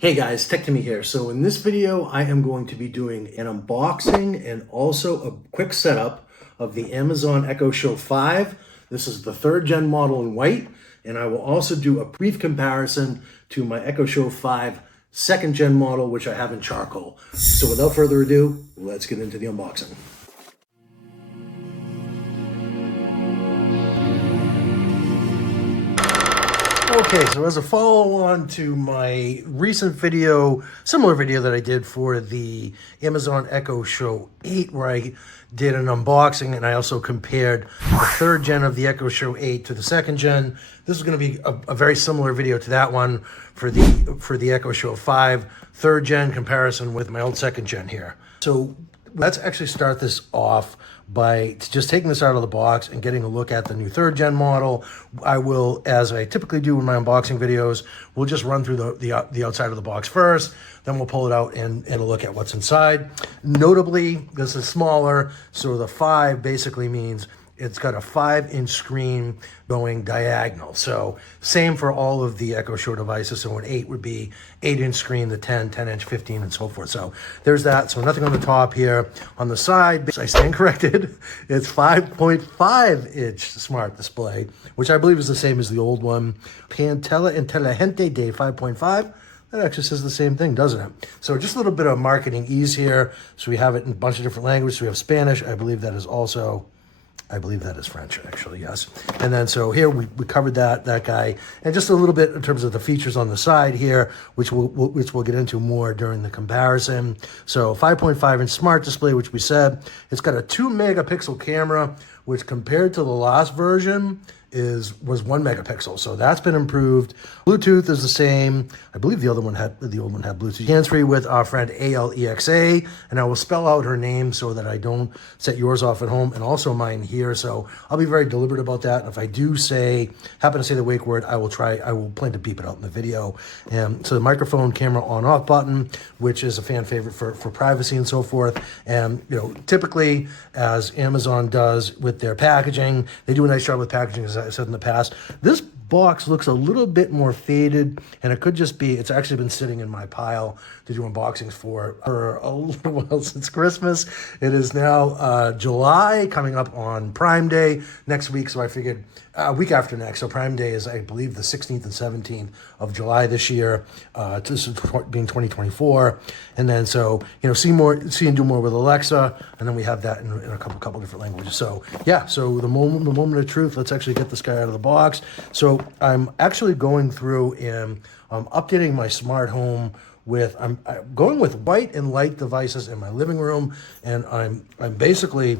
Hey guys, TecTimmy here. So in this video, I am going to be doing an unboxing and also a quick setup of the Amazon Echo Show 5. This is the 3rd gen model in white, and I will also do a brief comparison to my Echo Show 5 2nd gen model, which I have in charcoal. So without further ado, let's get into the unboxing. Okay, so as a follow-on to my recent video, similar video that I did for the Amazon Echo Show 8, where I did an unboxing and I also compared the 3rd gen of the Echo Show 8 to the 2nd gen. This is going to be a very similar video to that one for the Echo Show 5 3rd gen comparison with my old 2nd gen here. So let's actually start this off by just taking this out of the box and getting a look at the new 3rd gen model. I will, as I typically do in my unboxing videos, we'll just run through the outside of the box first, then we'll pull it out and look at what's inside. Notably, this is smaller, so the 5 basically means it's got a 5-inch screen going diagonal. So same for all of the Echo Show devices. So an 8 would be 8-inch screen, the 10-inch, 15, and so forth. So there's that. So nothing on the top here. On the side, I stand corrected. It's 5.5-inch smart display, which I believe is the same as the old one. Pantella Inteligente de 5.5. That actually says the same thing, doesn't it? So just a little bit of marketing ease here. So we have it in a bunch of different languages. So we have Spanish. I believe that is French, actually, yes. And then so here we covered that guy, and just a little bit in terms of the features on the side here, which we'll get into more during the comparison. So 5.5-inch smart display, which we said, it's got a 2-megapixel camera, which compared to the last version was 1 megapixel. So that's been improved. Bluetooth is the same. I believe the old one had Bluetooth. Hands-free with our friend Alexa, and I will spell out her name so that I don't set yours off at home and also mine here. So I'll be very deliberate about that. And if I do happen to say the wake word, I will plan to beep it out in the video. And so the microphone, camera on/off button, which is a fan favorite for privacy and so forth. And typically, as Amazon does with their packaging, they do a nice job with packaging, as I said in the past. This box looks a little bit more faded, and it could just be, it's actually been sitting in my pile to do unboxings for a little while since Christmas. It is now July, coming up on Prime Day next week, so I figured a week after next. So Prime Day is, I believe, the 16th and 17th of July this year, this is being 2024. And then so, see and do more with Alexa, and then we have that in a couple different languages. So yeah, so the moment of truth, let's actually get this guy out of the box. So I'm actually going through and updating my smart home I'm going with white and light devices in my living room, and I'm basically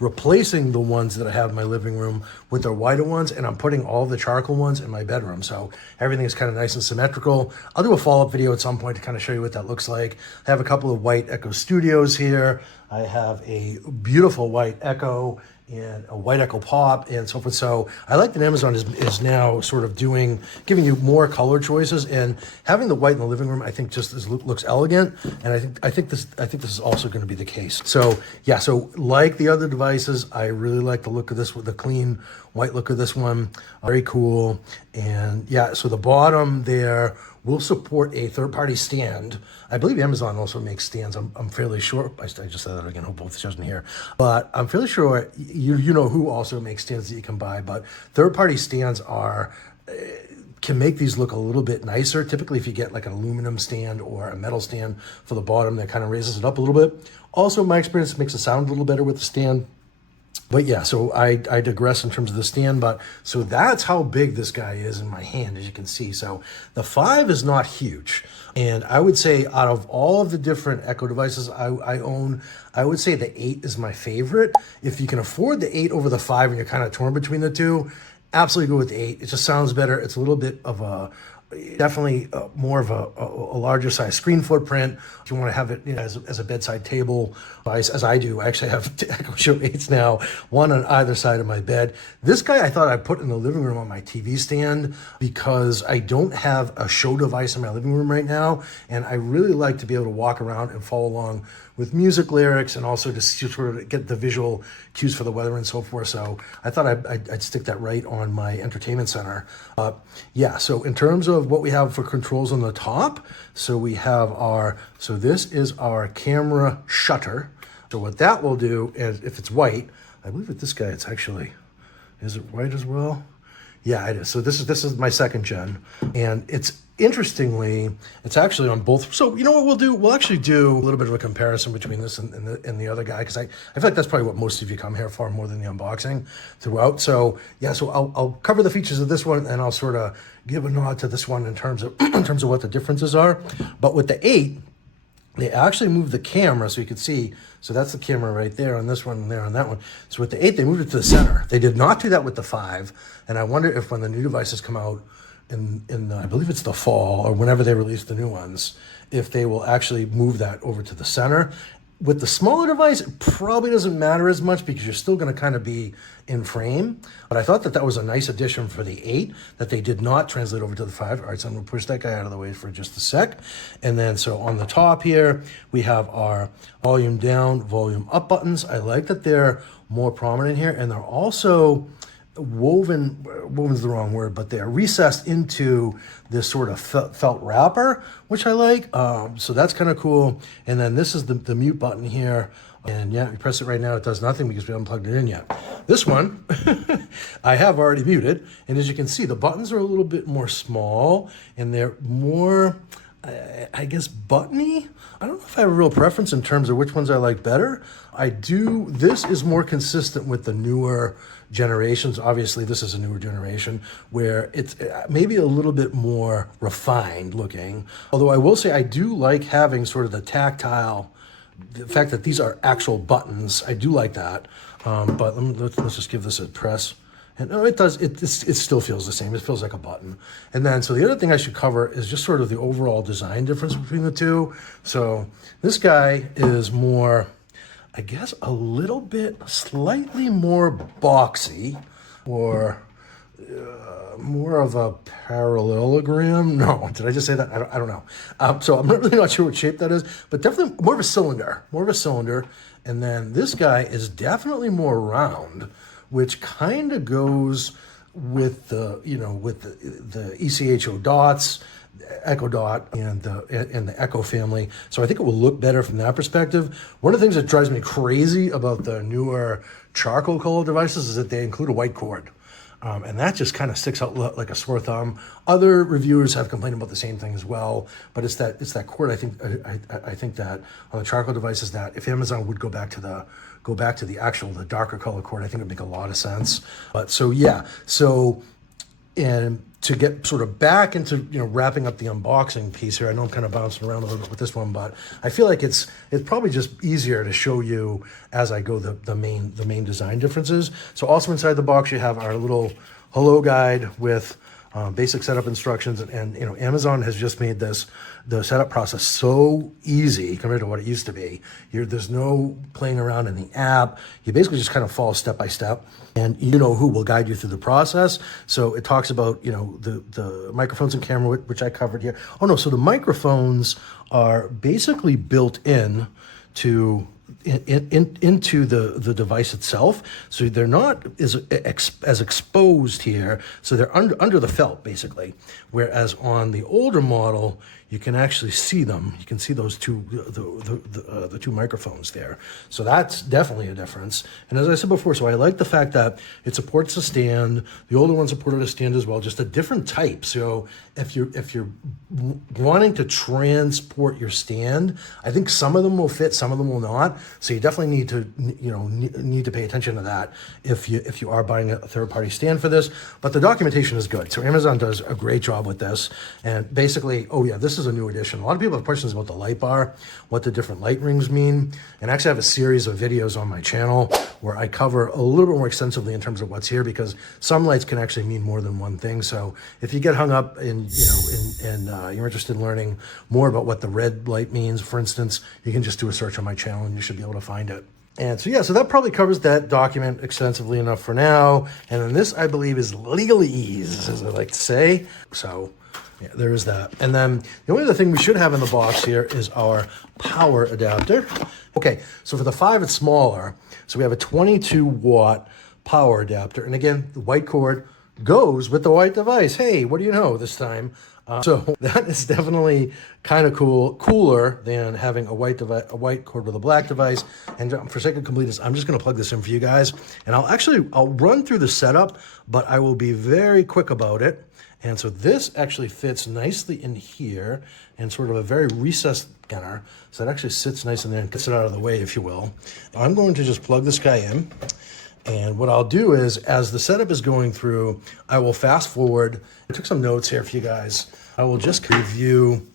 replacing the ones that I have in my living room with the whiter ones, and I'm putting all the charcoal ones in my bedroom. So everything is kind of nice and symmetrical. I'll do a follow-up video at some point to kind of show you what that looks like. I have a couple of white Echo Studios here. I have a beautiful white Echo and a white Echo Pop and so forth. So I like that Amazon is now sort of giving you more color choices, and having the white in the living room, I think just looks elegant. And I think this is also going to be the case. So yeah, so like the other devices, I really like the look of this, with the clean white look of this one. Very cool. And yeah, so the bottom there will support a third-party stand. I believe Amazon also makes stands. I'm fairly sure. I just said that again. I hope both shows in here. But I'm fairly sure you know who also makes stands that you can buy. But third-party stands can make these look a little bit nicer. Typically, if you get like an aluminum stand or a metal stand for the bottom, that kind of raises it up a little bit. Also, my experience makes it sound a little better with the stand. But yeah, so I digress in terms of the stand, but so that's how big this guy is in my hand, as you can see. So the 5 is not huge. And I would say out of all of the different Echo devices I own, I would say the 8 is my favorite. If you can afford the 8 over the 5 and you're kind of torn between the two, absolutely go with the 8. It just sounds better. It's a little bit of definitely more of a larger size screen footprint. If you want to have it as a bedside table device, as I do. I actually have Echo Show 8s now, one on either side of my bed. This guy I thought I'd put in the living room on my TV stand, because I don't have a show device in my living room right now, and I really like to be able to walk around and follow along with music lyrics and also to sort of get the visual cues for the weather and so forth. So I thought I'd stick that right on my entertainment center. Yeah, so in terms of what we have for controls on the top, so we have so this is our camera shutter. So what that will do is, if it's white, I believe with this guy, it's actually, is it white as well? Yeah, it is. So this is my second gen, and interestingly, it's actually on both. So you know what we'll do? We'll actually do a little bit of a comparison between this and the other guy, because I feel like that's probably what most of you come here for, more than the unboxing throughout. So yeah, so I'll cover the features of this one, and I'll sort of give a nod to this one in terms of what the differences are. But with the 8, they actually moved the camera, so you can see, so that's the camera right there on this one and there on that one. So with the 8, they moved it to the center. They did not do that with the 5, and I wonder if when the new devices come out in I believe it's the fall, or whenever they release the new ones, if they will actually move that over to the center. With the smaller device, it probably doesn't matter as much because you're still going to kind of be in frame. But I thought that was a nice addition for the 8 that they did not translate over to the 5. All right, so I'm going to push that guy out of the way for just a sec. And then so on the top here, we have our volume down, volume up buttons. I like that they're more prominent here, and they're also woven's the wrong word, but they're recessed into this sort of felt wrapper, which I like. So that's kind of cool. And then this is the mute button here. And yeah, you press it right now, it does nothing because we haven't plugged it in yet. This one, I have already muted. And as you can see, the buttons are a little bit more small, and they're more, I guess, buttony. I don't know if I have a real preference in terms of which ones I like better. This is more consistent with the newer generations. Obviously, this is a newer generation where it's maybe a little bit more refined looking. Although I will say I do like having sort of the tactile, the fact that these are actual buttons. I do like that. But let's just give this a press. And no, it does. It still feels the same. It feels like a button. And then, so the other thing I should cover is just sort of the overall design difference between the two. So this guy is more, I guess, a little bit, slightly more boxy, or more of a parallelogram. No, did I just say that? I don't know. So I'm really not sure what shape that is, but definitely more of a cylinder. And then this guy is definitely more round, which kind of goes with the ECHO dots, Echo Dot, and the Echo family. So I think it will look better from that perspective. One of the things that drives me crazy about the newer charcoal color devices is that they include a white cord. And that just kind of sticks out like a sore thumb. Other reviewers have complained about the same thing as well, but it's that cord. I think that on the charcoal devices, that if Amazon would go back to the darker color cord, I think it would make a lot of sense. But so yeah, and to get sort of back into wrapping up the unboxing piece here, I know I'm kind of bouncing around a little bit with this one, but I feel like it's probably just easier to show you as I go the main design differences. So also inside the box you have our little hello guide with basic setup instructions, and Amazon has just made the setup process so easy compared to what it used to be. There's no playing around in the app. You basically just kind of follow step by step, and who will guide you through the process. So it talks about the microphones and camera, which I covered here. Oh no, so the microphones are basically built in to into the device itself, so they're not as exposed here, so they're under the felt basically, whereas on the older model you can actually see them. You can see those the two microphones there, so that's definitely a difference. And as I said before, so I like the fact that it supports a stand. The older one supported a stand as well, just a different type. So if you're wanting to transport your stand, I think some of them will fit, some of them will not. So you definitely need to pay attention to that if you are buying a third-party stand for this. But the documentation is good. So Amazon does a great job with this. And basically, oh yeah, this is a new edition. A lot of people have questions about the light bar, what the different light rings mean. And actually I have a series of videos on my channel where I cover a little bit more extensively in terms of what's here, because some lights can actually mean more than one thing. So if you get hung up and you're interested in learning more about what the red light means, for instance, you can just do a search on my channel and you should be able to find it. And so, yeah, so that probably covers that document extensively enough for now. And then this, I believe, is legalese, as I like to say. So, Yeah, there is that. And then the only other thing we should have in the box here is our power adapter. Okay, so for the 5, it's smaller. So we have a 22-watt power adapter. And again, the white cord goes with the white device. Hey, what do you know this time? So that is definitely kind of cooler than having a white cord with a black device. And for sake of completeness, I'm just going to plug this in for you guys. And I'll run through the setup, but I will be very quick about it. And so this actually fits nicely in here and sort of a very recessed gunner. So it actually sits nice in there and gets it out of the way, if you will. I'm going to just plug this guy in. And what I'll do is, as the setup is going through, I will fast forward. I took some notes here for you guys. I will just review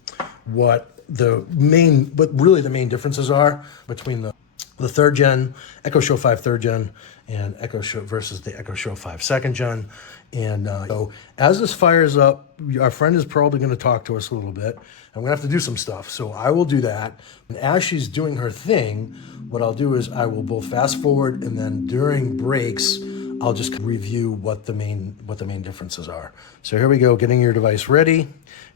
what really the main differences are between the 3rd gen, Echo Show 5 3rd gen, and Echo Show versus the Echo Show 5 2nd gen. And so as this fires up, our friend is probably going to talk to us a little bit. I'm going to have to do some stuff. So I will do that. And as she's doing her thing, what I'll do is I will both fast forward, and then during breaks, I'll just review what the main differences are. So here we go, getting your device ready.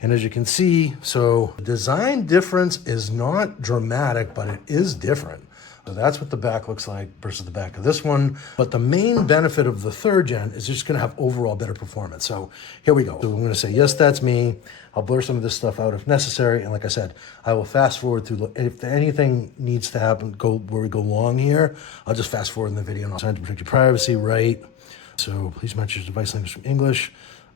And as you can see, so the design difference is not dramatic, but it is different. So that's what the back looks like versus the back of this one. But the main benefit of the 3rd gen is just going to have overall better performance. So here we go. So I'm going to say, yes, that's me. I'll blur some of this stuff out if necessary. And like I said, I will fast forward through. If anything needs to happen, where we go long here, I'll just fast forward in the video. And I'll try to protect your privacy, right? So please match your device language from English.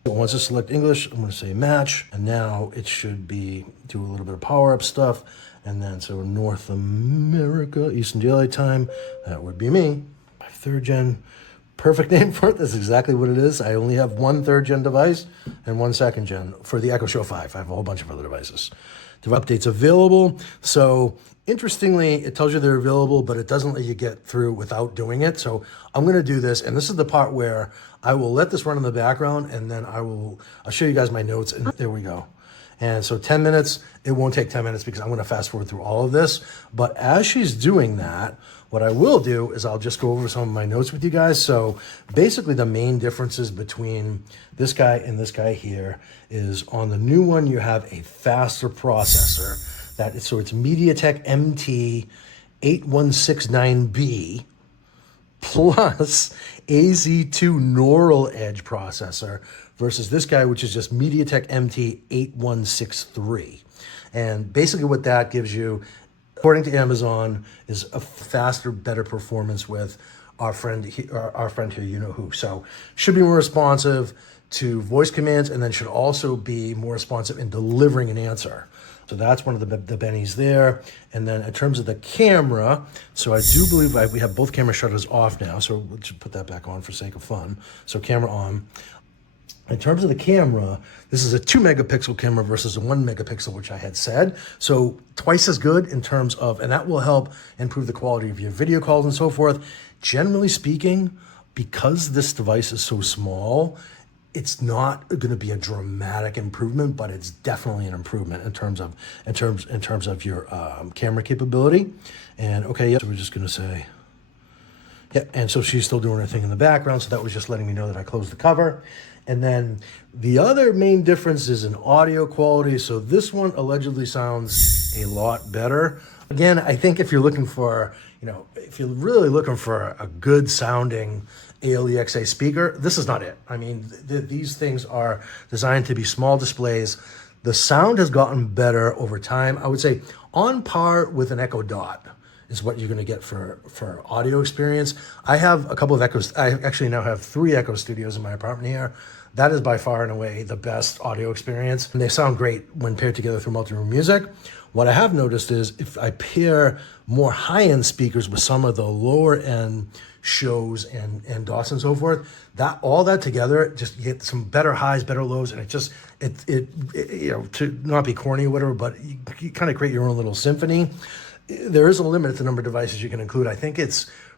So once I select English, I'm going to say match. And now it should be do a little bit of power up stuff. And then, so North America, Eastern Daylight Time, that would be me. My 3rd gen, perfect name for it. That's exactly what it is. I only have one 3rd gen device and one 2nd gen for the Echo Show 5. I have a whole bunch of other devices. The updates available. So interestingly, it tells you they're available, but it doesn't let you get through without doing it. So I'm going to do this. And this is the part where I will let this run in the background, and then I'll show you guys my notes. And there we go. And so 10 minutes, it won't take 10 minutes because I'm going to fast forward through all of this. But as she's doing that, what I will do is I'll just go over some of my notes with you guys. So basically the main differences between this guy and this guy here is on the new one, you have a faster processor. So it's MediaTek MT8169B plus AZ2 Neural Edge processor versus this guy, which is just MediaTek MT8163. And basically what that gives you, according to Amazon, is a faster, better performance with our friend here, you know who. So should be more responsive to voice commands, and then should also be more responsive in delivering an answer. So that's one of the bennies there. And then in terms of the camera, so I do believe we have both camera shutters off now. So we'll just put that back on for sake of fun. So camera on. In terms of the camera, this is a 2 megapixel camera versus a 1 megapixel, which I had said. So twice as good in terms of, and that will help improve the quality of your video calls and so forth. Generally speaking, because this device is so small, it's not going to be a dramatic improvement, but it's definitely an improvement in terms of your camera capability. And okay, yeah, so we're just going to say, yeah. And so she's still doing her thing in the background. So that was just letting me know that I closed the cover. And then the other main difference is in audio quality. So this one allegedly sounds a lot better. Again, I think if you're looking for, if you're really looking for a good sounding ALEXA speaker, this is not it. I mean, these things are designed to be small displays. The sound has gotten better over time. I would say on par with an Echo Dot is what you're going to get for audio experience. I have a couple of Echoes. I actually now have 3 Echo Studios in my apartment here. That is by far and away the best audio experience. And they sound great when paired together through multi-room music. What I have noticed is if I pair more high-end speakers with some of the lower-end shows and DOS and so forth, that all that together, just you get some better highs, better lows, and it to not be corny or whatever, but you kind of create your own little symphony. There is a limit to the number of devices you can include. I think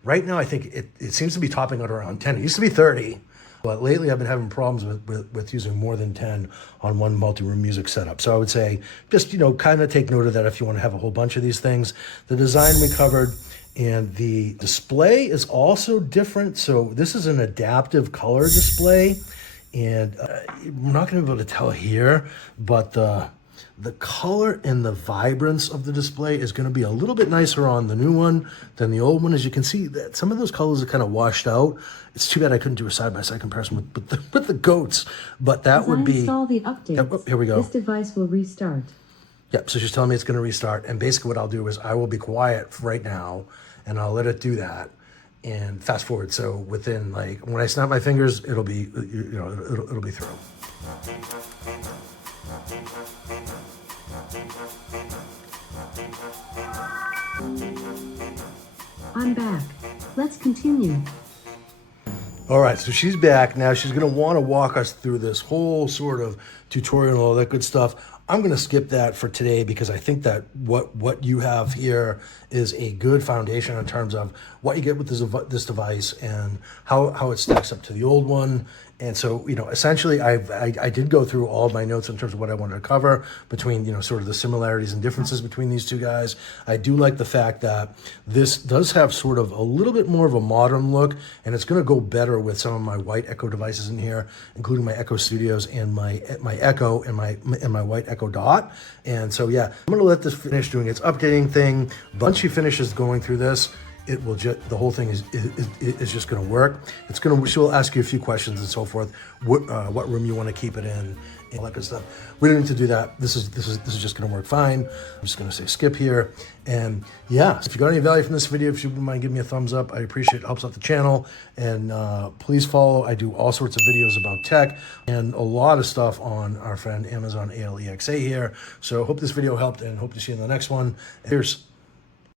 right now it seems to be topping out around 10. It used to be 30. But lately, I've been having problems with using more than 10 on one multi-room music setup. So I would say just, kind of take note of that if you want to have a whole bunch of these things. The design we covered, and the display is also different. So this is an adaptive color display. And we're not going to be able to tell here, but the color and the vibrance of the display is going to be a little bit nicer on the new one than the old one. As you can see, that some of those colors are kind of washed out. It's too bad I couldn't do a side-by-side comparison with the goats, but that would be... Install the updates. Yep, oh, here we go. This device will restart. Yep, so she's telling me it's going to restart, and basically what I'll do is I will be quiet right now, and I'll let it do that, and fast forward. So within, like, when I snap my fingers, it'll be, you know, it'll be through. I'm back. Let's continue. All right, so she's back. Now she's going to want to walk us through this whole sort of tutorial and all that good stuff. I'm going to skip that for today because I think that what you have here is a good foundation in terms of what you get with this device and how it stacks up to the old one. And so, you know, essentially I did go through all of my notes in terms of what I wanted to cover between, you know, sort of the similarities and differences between these two guys. I do like the fact that this does have sort of a little bit more of a modern look, and it's going to go better with some of my white Echo devices in here, including my Echo Studios and my Echo and my white Echo Dot. And so, yeah, I'm going to let this finish doing its updating thing. But once she finishes going through this, it will just, the whole thing is just going to work. It's going to, she'll ask you a few questions and so forth, what room you want to keep it in, and all that good stuff. We don't need to do that. This is just going to work fine. I'm just going to say skip here. And yeah, if you got any value from this video, if you wouldn't mind giving me a thumbs up, I appreciate it. It helps out the channel. And please follow. I do all sorts of videos about tech and a lot of stuff on our friend Amazon ALEXA here. So hope this video helped and hope to see you in the next one. Cheers.